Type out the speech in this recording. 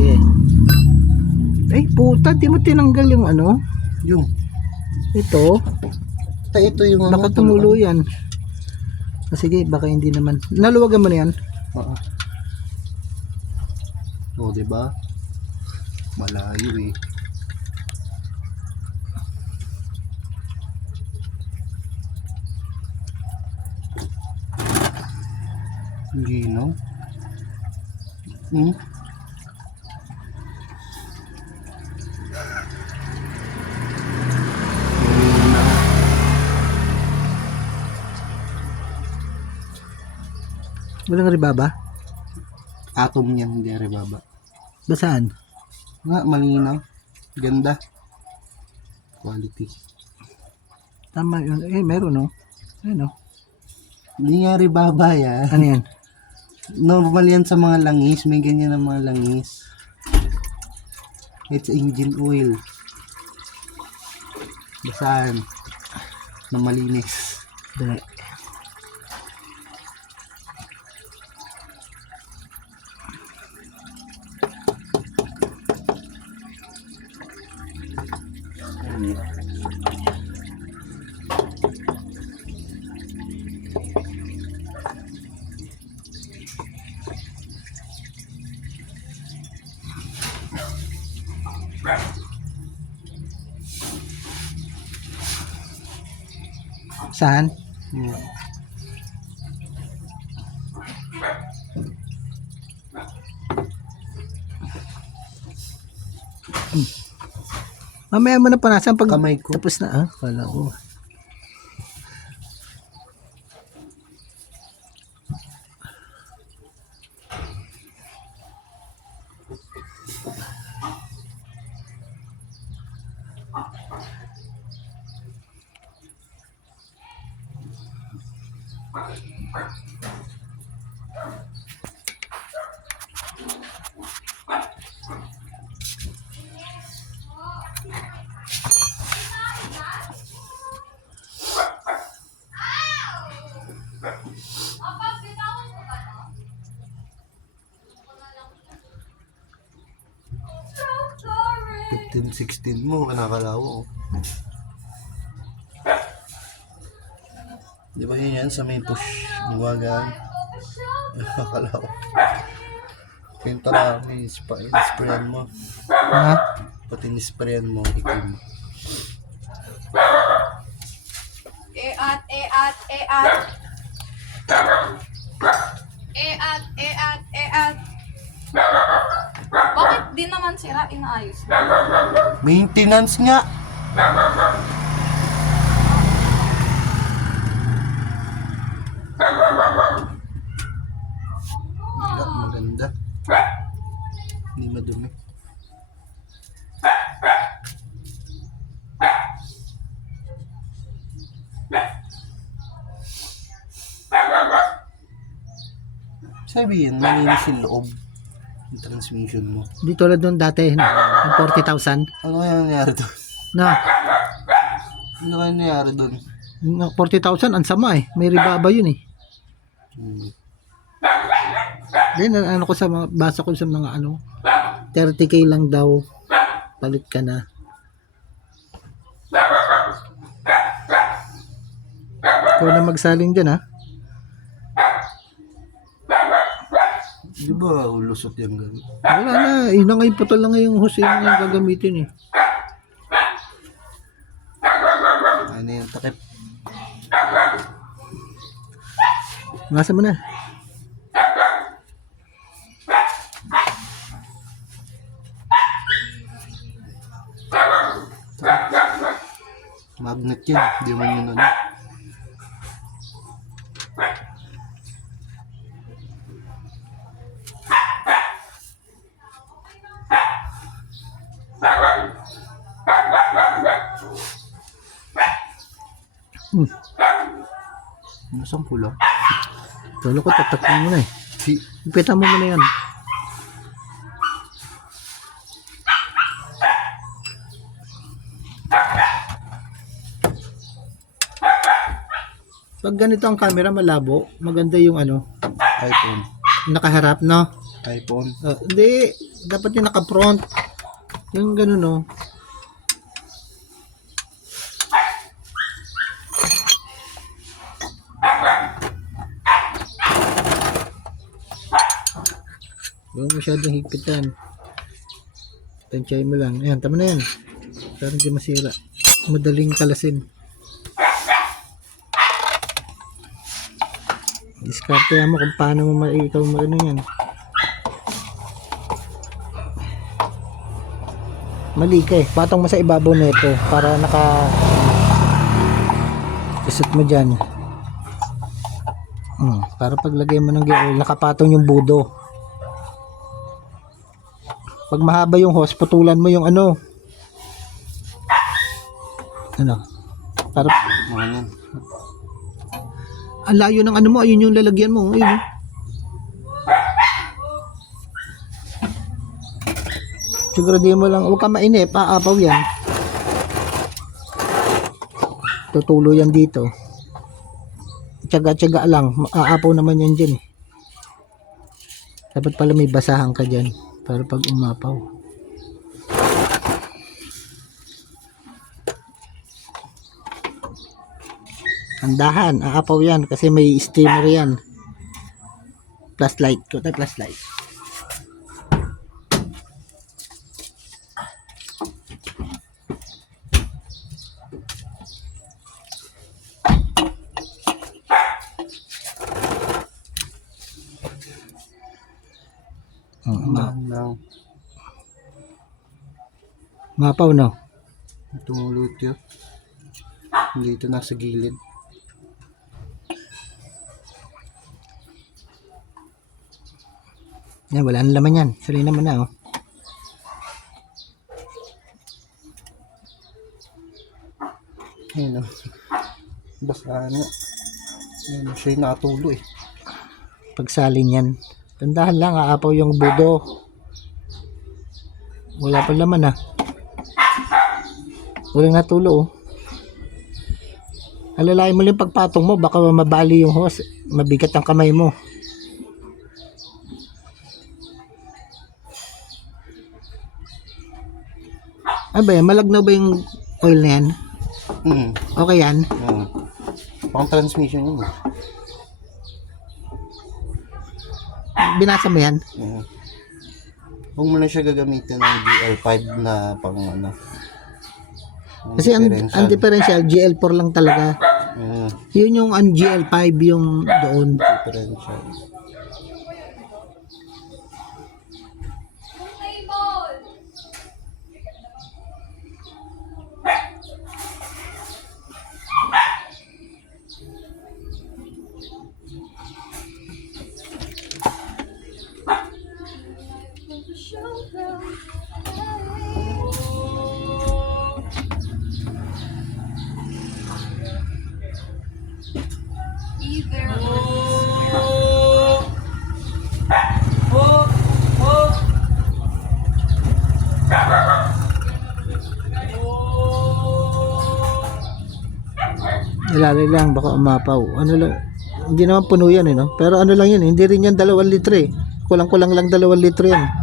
Sige. Ay, puta, di mo tinanggal yung ano? Yung. Ito. Ito yung ano. Baka tumulo yan. Sige, baka hindi naman. Naluwagan mo na yan? Oo. O, diba? Malayo eh. Ginaw. Hmm? Walang ribaba? Atom niyan, hindi rebaba. Basaan? Nga, malinaw. Ganda. Quality. Tama yun. Eh, meron no? Ano? Hindi nga rebaba yan. Ano yan? Normal yan sa mga langis. May ganyan ng mga langis. It's engine oil. Basaan. Na malinis. Dali. Saan? Yeah. Mamaya mo na panasan pag Kamay ko. tapos na. Ah, kala ko. So 15-16 mo, kanakalawa oh. Di ba yun yan sa may push? Buwagan. Nakakalawa. Pinta na, sprayan mo. Ha? Pati nisprayan mo, ikim. Eat. Bakit di naman sira inaayos? Maintenance nga! Maganda. Hindi madumi. Sabi yan, malinis yung loob. Yung transmission mo. Di tulad doon dati, yung 40,000. Ano kaya nangyari doon? Na, Ano kaya nangyari doon? yung 40,000, ang sama eh. May ribaba yun eh. Then, ano ko sa mga, basa ko sa mga ano, 30k lang daw. Palit ka na. Ikaw na magsaling dyan ha. Di ba ulusot yan gano'n? Wala na, yun na ngayon putol na ngayong hose yung gagamitin eh. Ano yung takip? Ngasa mo na. Magnet yan, di man yun ano. Masang pula. Tolo ko, tatakpan mo na eh. Si, Ipitan mo muna yan. Pag ganito ang camera malabo, maganda yung ano, iPhone. nakaharap no. iPhone. Hindi, Dapat yung naka-front. Yung ganun, no. Huwag masyadong higpitan. Tansyahin mo lang. Ayan, tama na yan. Para hindi masira. Madaling kalasin. Diskarte mo kung paano mo ikaw ano yan. Mali ka eh. Patong mo sa ibabaw nito para isot mo dyan. Para paglagay mo ng gear oil, nakapatong yung budo. Pag mahaba yung hose, putulan mo yung ano. Para Ano? ang layo ng ano mo, ayun yung lalagyan mo. Ayun. Siguro di mo lang, huwag ka mainip, aapaw yan. Tutulo yan dito. Tiyaga-tiyaga lang, aapaw naman yan dyan eh. Dapat pala may basahan ka dyan, para pag umapaw. Andahan, aapaw yan kasi may steamer yan. Flashlight, ko tayo flashlight. Lang. Mapaw no. Tumulot yun. Dito nasa gilid. Yan, wala na laman yan. Sali naman na oh. Ayun o. Basta ano. Ayun, siya yung nakatulo eh. Pagsalin yan. Tandahan lang, aapaw yung budo. Wala pa laman ah. Walang natulo oh. Alalayan mo lang yung pagpatong mo, baka mabali yung hose. Mabigat ang kamay mo. Ano ba yan? Malagnaw ba yung oil na yan? Okay yan? Pang transmission yun eh. Binasa mo yan? Huwag mo na siya gagamitin ng GL5 na pang ano. Kasi ang differential, GL4 lang talaga. Yun yung ang GL5 yung doon. Differential. Ilalay lang, baka umapaw. Ano lang, hindi naman puno yan eh, no? Pero ano lang yun, hindi rin yan 2 litro eh. Kulang-kulang lang 2 litro yan.